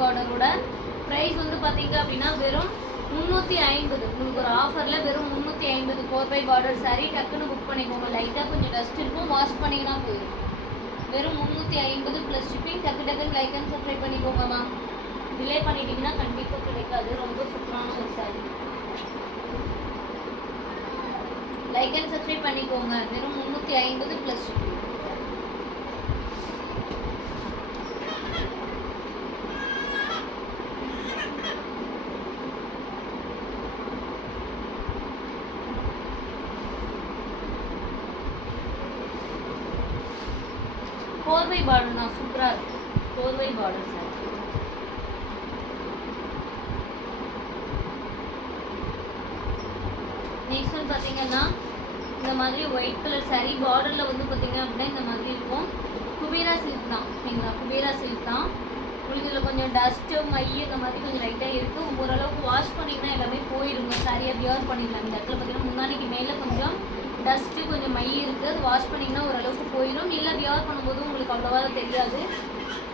பார்டரோட price வந்து பார்த்தீங்க அப்படின்னா வெறும் 350. உங்களுக்கு ஒரு ஆஃபரில் வெறும் 350 4 பை பார்டர் சாரீ. டக்குன்னு புக் பண்ணிக்கோங்க. லைட்டாக கொஞ்சம் டஸ்ட் இருக்கும், வாஷ் பண்ணிங்கன்னா போயிடும். வெறும் 350 ப்ளஸ் ஷிப்பிங். டக்குன்னு லைக் அண்ட் சப்ஸ்கிரைப் பண்ணிக்கோங்கம்மா. டிலே பண்ணிட்டீங்கன்னா கண்டிப்பாக கிடைக்காது. ரொம்ப சூப்பரான ஒரு சாரீ. லைக் அண்ட் சப்ஸ்கிரைப் பண்ணிக்கோங்க. வெறும் 350 ப்ளஸ் ஷிப்பிங். கோர்வை பார்டர் தான் சூப்பராக இருக்கும். கோர்வை பார்டர் சார். நெக்ஸ்ட் வந்து பார்த்தீங்கன்னா இந்த மாதிரி ஒயிட் கலர் சாரீ. பார்டரில் வந்து பார்த்தீங்க அப்படின்னா இந்த மாதிரி இருக்கும். குபேரா சில்க் தான் ஓகேங்களா. குபேரா சில்க் தான். உங்களுக்கு இதில் கொஞ்சம் டஸ்ட்டு மை இந்த மாதிரி கொஞ்சம் லைட்டாக இருக்குது. ஓரளவுக்கு வாஷ் பண்ணிங்கன்னா எல்லாமே போயிடுங்க. சாரியாக வியர் பண்ணிடலாம். இந்த இடத்துல பார்த்தீங்கன்னா முன்னாடிக்கு மேலே கொஞ்சம் டஸ்ட்டு கொஞ்சம் மை இருக்குது. அது வாஷ் பண்ணிங்கன்னா ஓரளவுக்கு போயிடும். இல்லை வியர் பண்ணும்போது உங்களுக்கு அவ்வளோவா தெரியாது.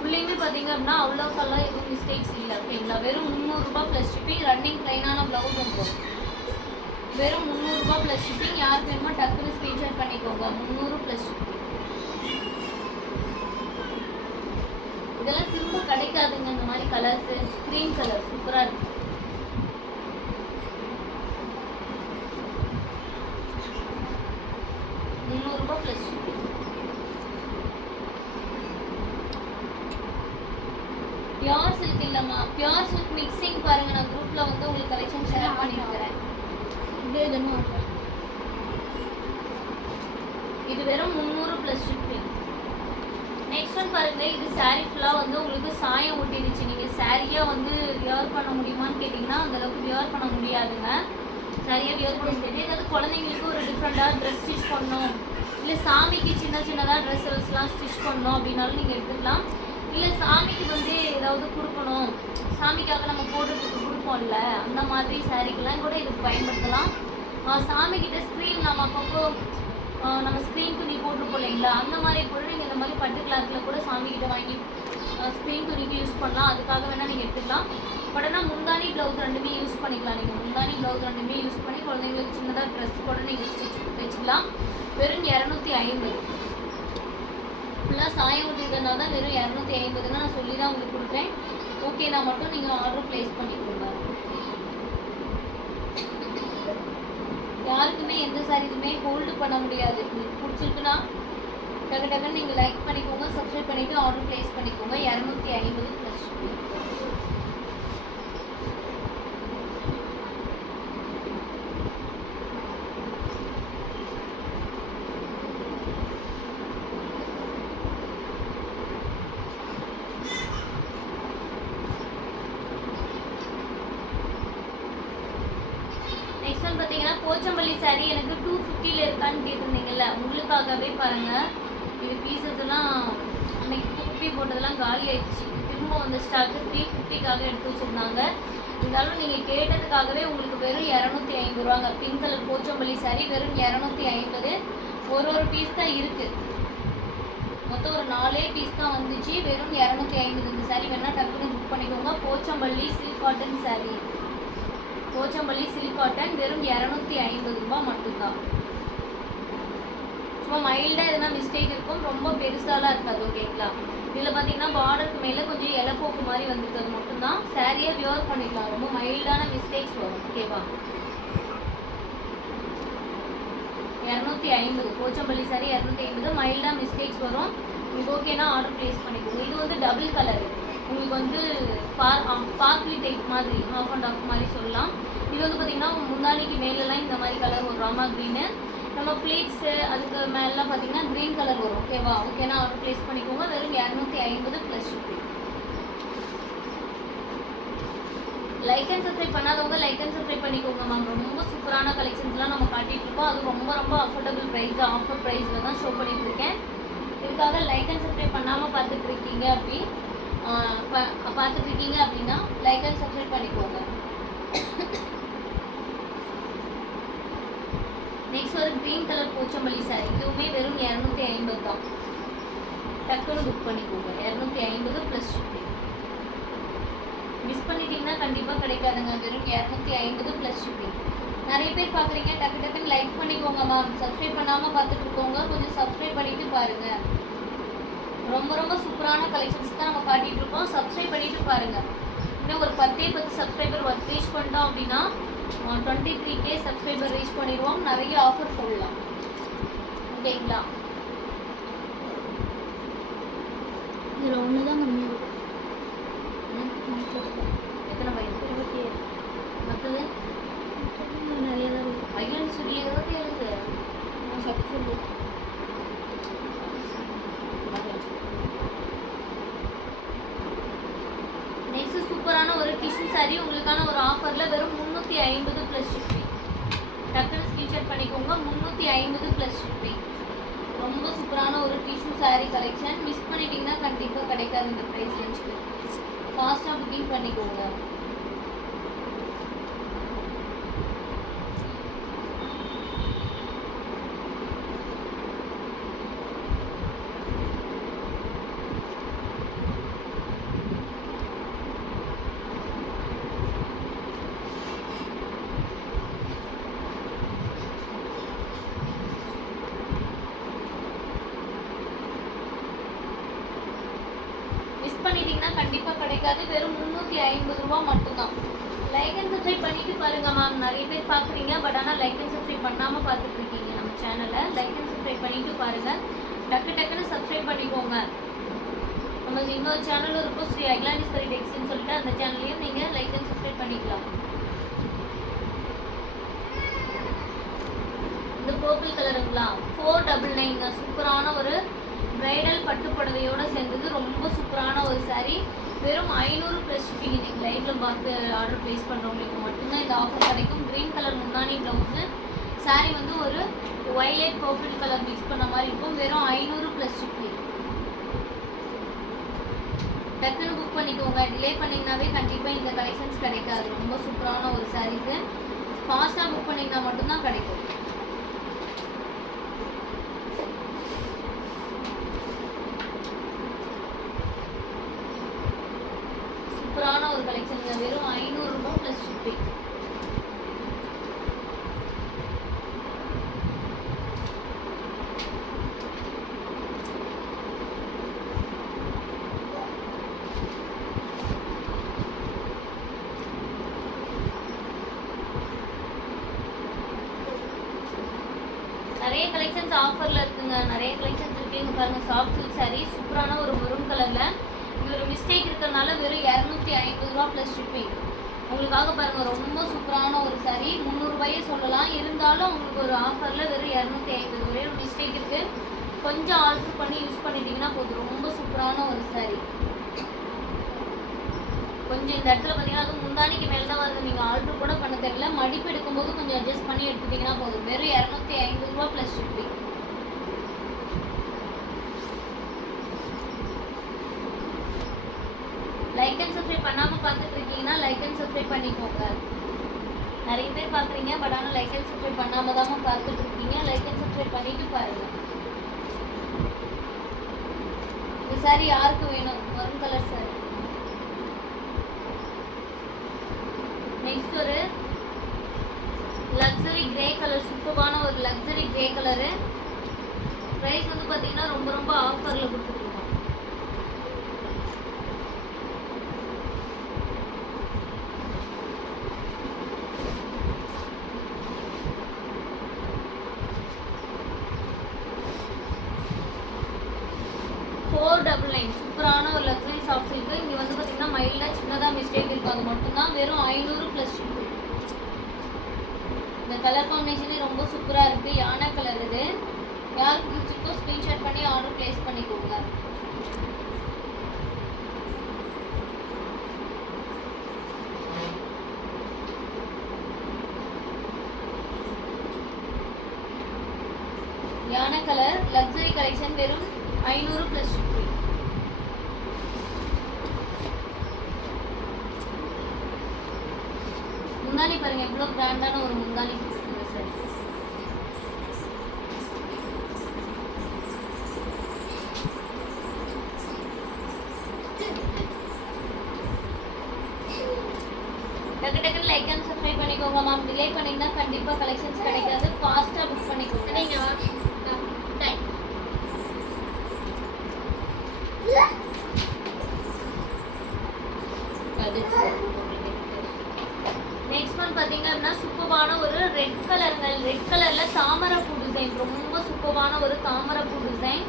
உள்ளேயுமே பார்த்தீங்க அப்படின்னா அவ்வளோக்கெல்லாம் எதுவும் மிஸ்டேக்ஸ் இல்லை ஓகேங்களா. வெறும் 300 ரூபாய் ப்ளஸ் ஷிப்பிங். ரன்னிங் ப்ளைனான ப்ளவுஸ் வந்துடும். வெறும் 300 ரூபாய் ப்ளஸ் ஷிப்பிங். யாருக்கு வேணுமோ டக்குன்னு ஸ்க்ரீன்ஷாட் பண்ணிக்கோங்க. 300 ப்ளஸ் ஷிப்பிங். இதெல்லாம் திரும்ப கிடைக்காதுங்க இந்த மாதிரி கலர்ஸு. க்ரீன் கலர் சூப்பராக இருக்குது. ப்ளஸ் பியூர் சில்க் இல்லைம்மா. பியூர் சில்க் மிக்சிங் பாருங்கள். நான் குரூப்பில் வந்து உங்களுக்கு கலெக்ஷன் ஷேர் பண்ணியிருக்கிறேன். இது வெறும் 300 ப்ளஸ் ஷிப்பிங். நெக்ஸ்ட் ஒன் பாருங்கள். இது சாரீ ஃபுல்லாக வந்து உங்களுக்கு சாயம் ஒட்டிடுச்சு. நீங்கள் சாரியாக வந்து வியர் பண்ண முடியுமான்னு கேட்டிங்கன்னா அந்தளவுக்கு வியர் பண்ண முடியாதுங்க. சாரியாக வியர் பண்ண முடியாது. ஏதாவது குழந்தைங்களுக்கு ஒரு டிஃப்ரெண்ட்டாக ட்ரெஸ் ஸ்டிச் பண்ணணும், இல்லை சாமிக்கு சின்னதாக ட்ரெஸ்ஸஸ்லாம் ஸ்டிச் பண்ணணும் அப்படின்னாலும் நீங்கள் எடுத்துக்கலாம். இல்லை சாமிக்கு வந்து ஏதாவது கொடுக்கணும், சாமிக்காக நம்ம போடுறதுக்கு கொடுப்போம்ல, அந்த மாதிரி சாரீக்கெல்லாம் கூட இதுக்கு பயன்படுத்தலாம். சாமிக்கிட்ட ஸ்க்ரீன் நம்ம அப்பப்போ நம்ம ஸ்க்ரீன் துணி போட்டுருப்போம் இல்லைங்களா, அந்த மாதிரி கூட நீங்கள் இந்த மாதிரி பட்டு கிளாத்தில் கூட சாமிக்கிட்ட வாங்கி ஸ்க்ரீன் துணிக்கு யூஸ் பண்ணலாம். அதுக்காக வேணால் நீங்கள் எடுத்துக்கலாம். பட் ஆனால் முந்தானி ப்ளவுஸ் ரெண்டுமே யூஸ் பண்ணிக்கலாம். நீங்கள் முந்தானி ப்ளவுஸ் ரெண்டுமே யூஸ் பண்ணி குழந்தைங்களுக்கு சின்னதாக ட்ரெஸ் கூட நீங்கள் ஸ்டிச் வச்சுக்கலாம். வெறும் 250. ஃபுல்லாக சாயம் விட்டுருக்கனால தான் வெறும் 250 நான் சொல்லி தான் உங்களுக்கு கொடுக்குறேன். ஓகேனா மட்டும் நீங்கள் ஆர்டர் ப்ளேஸ் பண்ணிக்கோங்க. யாருக்குமே எந்த சாரீஸுமே ஹோல்டு பண்ண முடியாது. உங்களுக்கு பிடிச்சிருக்குன்னா டக்குன்னு நீங்கள் லைக் பண்ணிக்கோங்க, சப்ஸ்கிரைப் பண்ணிவிட்டு ஆர்டர் ப்ளேஸ் பண்ணிக்கோங்க. 250 ப்ளஸ். பார்த்தீங்கன்னா போச்சம்பள்ளி சாரீ எனக்கு 250 இருக்கான்னு கேட்டிருந்தீங்கல்ல, உங்களுக்காகவே பாருங்கள். இது பீசஸ் எல்லாம் அன்னைக்கு 250 போட்டதெல்லாம் காலி ஆயிடுச்சு. திரும்ப வந்து ஸ்டாக்கு 350க்காக எடுத்து வச்சுருந்தாங்க. இருந்தாலும் நீங்கள் கேட்டதுக்காகவே உங்களுக்கு வெறும் 250 ரூபாங்க. பிங்க் கலர் போச்சம்பள்ளி சாரீ வெறும் 250. ஒரு பீஸ் தான் இருக்குது. மொத்தம் ஒரு 4 பீஸ் தான் வந்துச்சு. வெறும் 250. இந்த சாரீ வேணால் டக்குன்னு புக் பண்ணிக்கோங்க. Pochampalli silk cotton sari. Pochampalli silk cotton வெறும் 250 ரூபாய் மட்டும்தான். சும்மா மைல்டாக எதனா மிஸ்டேக் இருக்கும், ரொம்ப பெருசாலாம் இருக்காது ஓகேங்களா. இதில் பார்த்தீங்கன்னா பார்டருக்கு மேலே கொஞ்சம் இலப்போக்கு மாதிரி வந்துருக்கிறது மட்டும்தான். சாரியாக வியர் பண்ணிக்கலாம். ரொம்ப மைல்டான மிஸ்டேக்ஸ் வரும் ஓகேவா. 250 போச்சம்பள்ளி சாரி 250. மைல்டாக மிஸ்டேக்ஸ் வரும். உங்களுக்கு ஓகேனா ஆர்டர் ப்ளேஸ் பண்ணிக்கோங்க. இது வந்து டபுள் கலரு. உங்களுக்கு வந்து பார்க்லி டைப் மாதிரி ஆஃப் அண்ட் ஆஃப் மாதிரி சொல்லலாம். இது வந்து பார்த்திங்கன்னா முந்தானிக்கு மேலெலாம் இந்த மாதிரி கலர் வரும். ராமா க்ரீனு. நம்ம ஃப்ளீட்ஸு அதுக்கு மேலாம் பார்த்திங்கன்னா க்ரீன் கலர் வரும் ஓகேவா. ஓகேனா ஆர்டர் ப்ளேஸ் பண்ணிக்கோங்க. வெறும் 250 plus shipping. Like and subscribe பண்ணாதவங்க லைக் அண்ட் சப்ஸ்கிரைப் பண்ணிக்கோங்க மேம். ரொம்ப சூப்பரான கலெக்ஷன்ஸ்லாம் நம்ம காட்டிகிட்ருக்கோம். அது ரொம்ப அஃபோர்டபுள் ப்ரைஸ், ஆஃபர் ப்ரைஸில் தான் ஷோ பண்ணிகிட்ருக்கேன். இதுக்காக லைக் அண்ட் சப்ஸ்கிரைப் பண்ணாமல் பார்த்துட்ருக்கீங்க அப்படின்னா லைக் அண்ட் சப்ஸ்கிரைப் பண்ணிக்கோங்க. நெக்ஸ்ட் ஒரு க்ரீன் கலர் போச்சம்பள்ளி சாரி. இதுவுமே வெறும் 250 தான். டக்குன்னு புக் பண்ணிக்கோங்க. 250 ப்ளஸ் ஷிப்பிங். பண்ணிட்டீங்கன்னா கண்டிப்பாக கிடைக்காதுங்க. வெறும் 250 ப்ளஸ் ஷிப்பிங். நிறைய பேர் பார்க்குறீங்க, டக்கு டக்குன்னு லைக் பண்ணிக்கோங்க மேம். சப்ஸ்கிரைப் பண்ணாமல் பார்த்துட்டு இருக்கோங்க, கொஞ்சம் சப்ஸ்கிரைப் பண்ணிட்டு பாருங்கள். ரொம்ப ரொம்ப சூப்பரான கலெக்ஷன்ஸ் தான் நம்ம காட்டிகிட்டு இருக்கோம். சப்ஸ்கிரைப் பண்ணிட்டு பாருங்கள். இன்னும் ஒரு 10 சப்ஸ்கிரைபர் ரீச் பண்ணிட்டோம் அப்படின்னா 23K சப்ஸ்கிரைபர் ரீச் பண்ணிடுவோம். நிறைய ஆஃபர் போடலாம். ஓகேங்களா? இதில் ஒன்று தான் கம்மி. எத்தனை பையன்? 27. மற்றது நிறைய தான் இருக்குது. பையன் சொல்லி 27. நான் சக்ஸஸ். நெக்ஸ்ட் சூப்பரான ஒரு டிஷ்யூ சாரி உங்களுக்கான ஒரு ஆஃபரில் வெறும் 350 ப்ளஸ் ஷிப்பிங். டக்குன்னு ஸ்க்ரீன்ஷாட் பண்ணிக்கோங்க. 350 ப்ளஸ் ஷிப்பிங். ரொம்ப சூப்பரான ஒரு டிஷ்யூ சாரி கலெக்ஷன். மிஸ் பண்ணிட்டீங்கன்னா கண்டிப்பாக கிடைக்காது இந்த ப்ரைஸ் ரேஞ்சுக்கு. ஃபாஸ்ட்டாக புக்கிங் பண்ணிக்கோங்க. பண்ணிட்டீங்கன்னா கண்டிப்பாக கிடைக்காது. வெறும் 350 ரூபா மட்டும்தான். லைக் அண்ட் சப்ஸ்கிரைப் பண்ணிட்டு பாருங்க மேம். நிறைய பேர் பார்க்குறீங்க, பட் ஆனால் லைக் அண்ட் சப்ஸ்கிரைப் பண்ணாமல் பார்த்துட்டு இருக்கீங்க நம்ம சேனலை. லைக் அண்ட் சப்ஸ்கிரைப் பண்ணிட்டு பாருங்க. டக்குன்னு சப்ஸ்கிரைப் பண்ணிக்கோங்க. நம்மளுக்கு இன்னொரு சேனலும் இருக்கும், ஸ்ரீ அகிலாண்டீஸ்வரி டெக்ஸ்ன்னு சொல்லிட்டு, அந்த சேனல்லையும் நீங்கள் லைக் அண்ட் சப்ஸ்கிரைப் பண்ணிக்கலாம். இந்த பர்பிள் கலருங்களா 499. சூப்பரான ஒரு பிரைடல் பட்டு புடவையோட சேர்ந்தது. ரொம்ப சூப்பரான ஒரு சாரீ. வெறும் 500 ப்ளஸ் ஷிப்பிங். நீங்கள் லைவ்ல பார்த்து ஆர்டர் ப்ளேஸ் பண்ணுறவங்களுக்கு மட்டும்தான் இந்த ஆஃபர் கிடைக்கும். க்ரீன் கலர் முந்தானி ப்ளவுஸு. சாரீ வந்து ஒரு ஒய்லெட் பர்பிள் கலர் மிக்ஸ் பண்ண மாதிரி இருக்கும். வெறும் 500 ப்ளஸ் ஷிப்பிங். டக்குன்னு புக் பண்ணிக்கோங்க. டிலே பண்ணிங்கனாவே கண்டிப்பாக இந்த கலெக்ஷன்ஸ் கிடைக்காது. ரொம்ப சூப்பரான ஒரு சாரீஸு. ஃபாஸ்ட்டாக புக் பண்ணிங்கன்னா மட்டும்தான் கிடைக்கும். சூப்பரான ஒரு கலெக்ஷன். வெறும் 500 ரூபாய் ப்ளஸ் ஷிப்பிங். நிறைய கலெக்ஷன்ஸ் ஆஃபரில் இருக்குங்க. நிறைய கலெக்ஷன்ஸ் இருக்குது. இங்கே பாருங்கள், சாஃப்ட் சில்க் சாரீ சூப்பரான ஒரு மெரூன் கலரில். இது ஒரு மிஸ்டேக் இருக்கிறதுனால வெறும் 250 ரூபா ப்ளஸ் ஷிப்பிங். உங்களுக்காக பாருங்கள், ரொம்ப சூப்பரான ஒரு சாரீ. 300 ரூபாயே சொல்லலாம். இருந்தாலும் உங்களுக்கு ஒரு ஆஃபரில் வெறும் 250. ஒரே ஒரு மிஸ்டேக் இருக்குது, கொஞ்சம் ஆல்ட்ரு பண்ணி யூஸ் பண்ணிட்டீங்கன்னா போதும். ரொம்ப சூப்பரான ஒரு சாரீ. கொஞ்சம் இந்த இடத்துல பார்த்தீங்கன்னா அது முந்தானிக்கு மேலே தான் வருது. நீங்கள் ஆல்ட்ரு கூட பண்ண தெரியல. மடிப்பு எடுக்கும்போது கொஞ்சம் அட்ஜஸ்ட் பண்ணி எடுத்துட்டிங்கன்னா போதும். வெறும் 250 ரூபா plus shipping. Like and subscribe பண்ணாமல் பார்த்துட்டு இருக்கீங்கன்னா லைக் அண்ட் சப்ஸ்கிரைப் பண்ணிக்கோங்க. நிறைய பேர் பார்க்குறீங்க, பட் ஆனால் லைக் அண்ட் சப்ஸ்கிரைப் பண்ணாமல் தான் பார்த்துட்டு இருக்கீங்க. லைக் அண்ட் சப்ஸ்கிரைப் பண்ணிட்டு பாருங்கள். இந்த சாரீ யாருக்கு வேணும்? Maroon colour sari. நெக்ஸ்ட் ஒரு லக்ஸரி கிரே கலர். சூப்பரான ஒரு லக்ஸரி கிரே கலரு. ப்ரைஸ் வந்து பார்த்தீங்கன்னா ரொம்ப ரொம்ப ஆஃபரில் கொடுத்துருக்கோம். சூப்பரான ஒரு லக்ஸரி சாஃப்ட் சில்க். இங்கே வந்து பார்த்தீங்கன்னா மைல்டாக சின்னதாக மிஸ்டேக் இருக்கும், அது மட்டும்தான். வெறும் 500 ப்ளஸ் ஷிப்பிங். இந்த கலர் காம்பினேஷனே ரொம்ப சூப்பராக இருக்குது. யானை கலர் இது. யாருக்கு பிடிச்சிருக்கோ ஸ்க்ரீன்ஷாட் பண்ணி ஆர்டர் ப்ளேஸ் பண்ணிக்கோங்க. யானை கலர் லக்ஸரி கலெக்ஷன். வெறும் 500 ப்ளஸ் ஷிப்பிங். முந்தானி பாருங்க, எவ்வளோ கிராண்டான ஒரு முந்தானி கொடுத்துருங்க சார். டக்கு டக்குன்னு லைக் அண்ட் சப்ஸ்கிரைப் பண்ணிக்கோங்க மேம். டிலே பண்ணிங்கன்னா கண்டிப்பாக கலெக்ஷன்ஸ் கிடைக்காது. ஃபாஸ்ட்டாக புக் பண்ணிக்கோங்க. நெக்ஸ்ட் ஒன் பார்த்தீங்க அப்படின்னா சூப்பரான ஒரு ரெட் கலருங்க. ரெட் கலரில் தாமரைப்பூ டிசைன், ரொம்ப சூப்பரான ஒரு தாமரைப்பூ டிசைன்.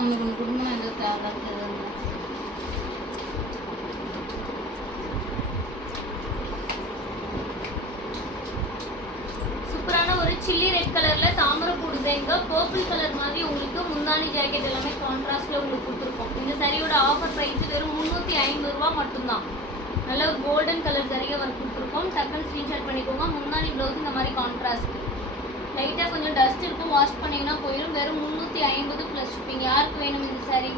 உங்களுக்கு குடும்பம் எந்த தேவை சூப்பரான ஒரு சில்லி ரெட் கலர்ல தாமரைப்பூ டிசைன்ங்க. பர்பிள் கலர் மாதிரி உங்களுக்கு முந்தானி ஜாக்கெட் எல்லாமே கான்ட்ராஸ்ட்ல உங்களுக்கு கொடுத்துருக்கோம். இந்த சரியோட ஆஃபர் பிரைஸ் வெறும் 350 ரூபா மட்டும்தான். நல்ல ஒரு கோல்டன் கலர் சரியாக ஒர்க் கொடுத்துருக்கோம். டக்குன்னு ஸ்க்ரீன்ஷாட் பண்ணிக்கோங்க. முந்தானி ப்ளவுஸ் இந்த மாதிரி கான்ட்ராஸ்ட், லைட்டாக கொஞ்சம் டஸ்ட் இருக்கும், வாஷ் பண்ணிங்கன்னா போயிடும். வெறும் 350 ப்ளஸ் ஷிப்பிங். யாருக்கு வேணும் இந்த சாரீ?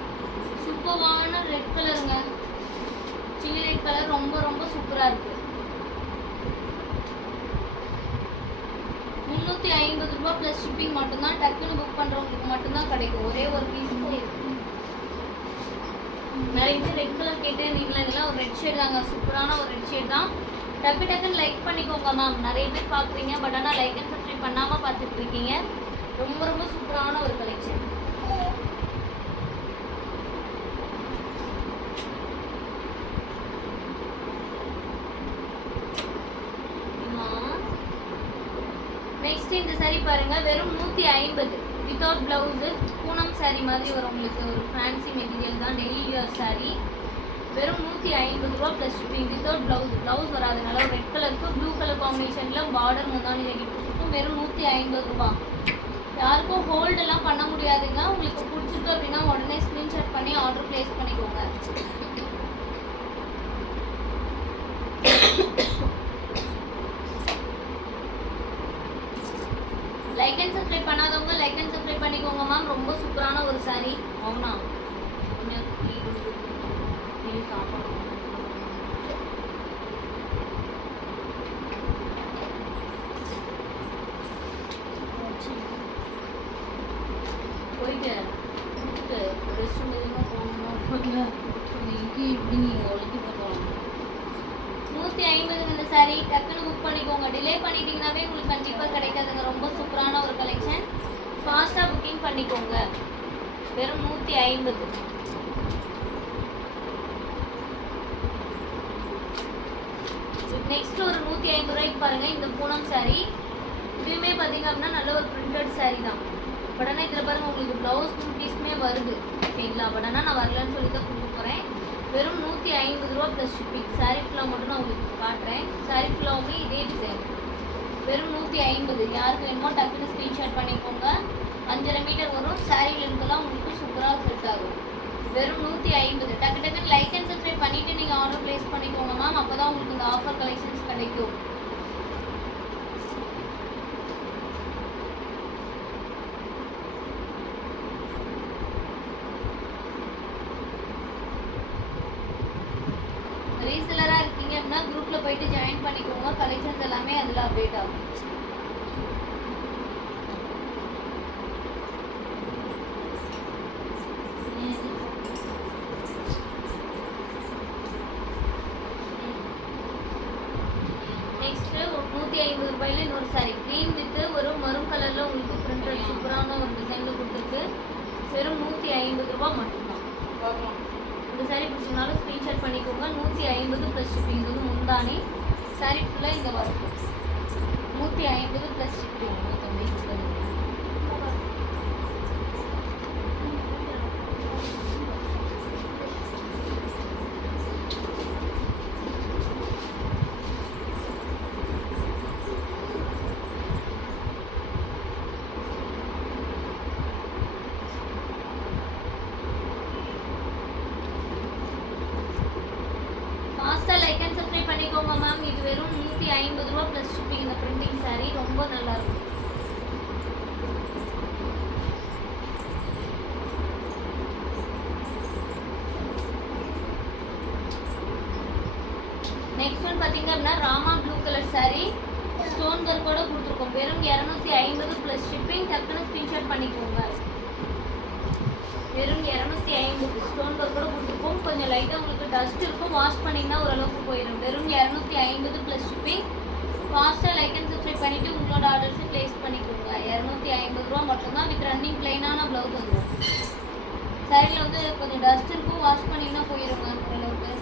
சூப்பரான ரெட் கலருங்க, சில்லி ரெட் கலர், ரொம்ப ரொம்ப சூப்பராக இருக்குது. 350 ரூபா ப்ளஸ் ஷிப்பிங் மட்டும்தான். டக்குன்னு புக் பண்ணுறவங்களுக்கு மட்டும்தான் கிடைக்கும். ஒரே ஒரு பீஸ் நிறைய பேர் ரெட் கலர் கேட்டு நீங்களா, இதெல்லாம் ஒரு ரெட் ஷேட் தாங்க, சூப்பரான ஒரு ரெட் ஷேட் தான். டக்கு டக்குன்னு லைக் பண்ணிக்கோங்க மேம். நிறைய பேர் பார்க்குறீங்க, பட் ஆனால் லைக் அண்ட் சப்ஸ்கிரைப் பண்ணாமல் பார்த்துட்டு இருக்கீங்க. ரொம்ப ரொம்ப சூப்பரான ஒரு கலெக்ஷன். நெக்ஸ்ட் இந்த சாரீ பாருங்க, வெறும் 150 வித்தவுட் பிளவுஸு. பூனம் சாரீ மாதிரி வரும் உங்களுக்கு. ஒரு ஃபேன்சி மெட்டீரியல் தான், டெய்லி யூர் சாரீ. வெறும் 150 ரூபா plus shipping without blouse. Blouse வராது. நல்லா ரெட் கலருக்கு ப்ளூ கலர் காம்பினேஷனில் பார்டர் முந்தானி ஜாக்கெட் கொடுத்துருக்கும். வெறும் 150 ரூபா. யாருக்கும் ஹோல்டெல்லாம் பண்ண முடியாதுங்க. உங்களுக்கு பிடிச்சிருக்கு அப்படின்னா உடனே ஸ்க்ரீன்ஷாட் பண்ணி ஆர்டர் ப்ளேஸ் பண்ணிக்கோங்க. லைக் அண்ட் சப்ஸ்கிரைப் பண்ணாதவங்க லைக் அண்ட் சப்ஸ்கிரைப் பண்ணிக்கோங்க மேம். ரொம்ப சூப்பரான ஒரு சாரீ. అవునా போயிட்டு ரெஸ்ட் ரூம் போகணும். இப்படி நீங்கள் ஒழுக்கி போகலாம். 150 இந்த சாரீ. டக்குன்னு புக் பண்ணிக்கோங்க. டிலே பண்ணிட்டீங்கன்னாவே உங்களுக்கு கண்டிப்பாக கிடைக்காதுங்க. ரொம்ப சூப்பரான ஒரு கலெக்ஷன். ஃபாஸ்ட்டாக புக்கிங் பண்ணிக்கோங்க. வெறும் 150. நெக்ஸ்ட் ஒரு 150 ரூபாய்க்கு பாருங்க, இந்த பூனம் சாரீ. இதுவுமே பார்த்தீங்க அப்படின்னா நல்ல ஒரு பிரிண்டட் சாரீ தான். பட் ஆனால் இதில் பாருங்க உங்களுக்கு ப்ளவுஸ் பீஸுமே வருது. ஓகேங்களா? பட் ஆனால் நான் வரலன்னு சொல்லி தான் கொடுக்க போகிறேன். வெறும் 150 ரூபா ப்ளஸ் ஷிப்பிங். சாரீ ஃபுல்லாக மட்டும் நான் உங்களுக்கு காட்டுறேன். சாரீ ஃபுல்லாகவுமே இதே டிசைன். வெறும் 150. யாருக்கு வேணுமோ டக்குன்னு ஸ்க்ரீன்ஷாட் பண்ணிக்கோங்க. 5.5 மீட்டர் வரும். சாரீ லென்த்லாம் உங்களுக்கு சூப்பராக செட் ஆகும். வெறும் 150. டக்கு டக்குன்னு லைக் அண்ட் சப்ஸ்கிரைப் பண்ணிவிட்டு நீங்கள் ஆர்டர் ப்ளேஸ் பண்ணிக்கோங்க மேம். அப்போ தான் உங்களுக்கு இந்த ஆஃபர் கலெக்ஷன்ஸ் கிடைக்கும். ரீசெல்லராக இருக்கீங்க அப்படின்னா குரூப்பில் போயிட்டு ஜாயின் பண்ணிக்கோங்க. கலெக்ஷன்ஸ் எல்லாமே அதில் அப்டேட் ஆகும். நெக்ஸ்ட் 150 ரூபாயில இன்னொரு சாரீ க்ரீன் வித் ஒரு மரும் கலரில் உங்களுக்கு பிரிண்டட் சூப்பரான ஒரு டிசைனில் கொடுத்துருக்கு. வெறும் 150 ரூபா மட்டும்தான். இந்த சாரீ பிடிச்சிங்கனாலும் ஸ்க்ரீன்ஷாட் பண்ணிக்கோங்க. 150 ப்ளஸ் ஷிப்பிங். வந்து முந்தானி சாரீ ஃபுல்லாக இங்கே வரும். 150 ப்ளஸ் ஷிப்பிங். உங்களுக்கு வெறும் 150 ரூபா ப்ளஸ் ஷிப்பிங். இந்த பிரிண்டிங் saree ரொம்ப நல்லா இருக்கும். நெக்ஸ்ட் ஒன் பார்த்தீங்க அப்படின்னா Rama blue colour saree stone ஒர்க்கோட கொடுத்துருக்கோம். வெறும் 250 ப்ளஸ் ஷிப்பிங். டக்குன்னு ஸ்க்ரீன்ஷாட் பண்ணிக்கோங்க. வெறும் 250 ஸ்டோன் ஒர்க்கோட கொடுத்துருக்கோம். கொஞ்சம் லைட்டாக உங்களுக்கு டஸ்ட் இருக்கும், வாஷ் பண்ணிங்கன்னா ஓரளவுக்கு போயிடும். வெறும் 250 ப்ளஸ் ஷிப்பிங். ஃபாஸ்ட்டாக லைக் அண்ட் சப்ஸ்கிரைப் பண்ணிவிட்டு உங்களோட ஆர்டர்ஸை ப்ளேஸ் பண்ணிக்கோங்க. 250 ரூபா மட்டும்தான். வித் ரன்னிங் பிளைனான ப்ளவுஸ் வந்துடும். சாரியில் வந்து கொஞ்சம் டஸ்ட் இருக்கும், வாஷ் பண்ணிங்கன்னா போயிடுங்க ஓரளவுக்கு.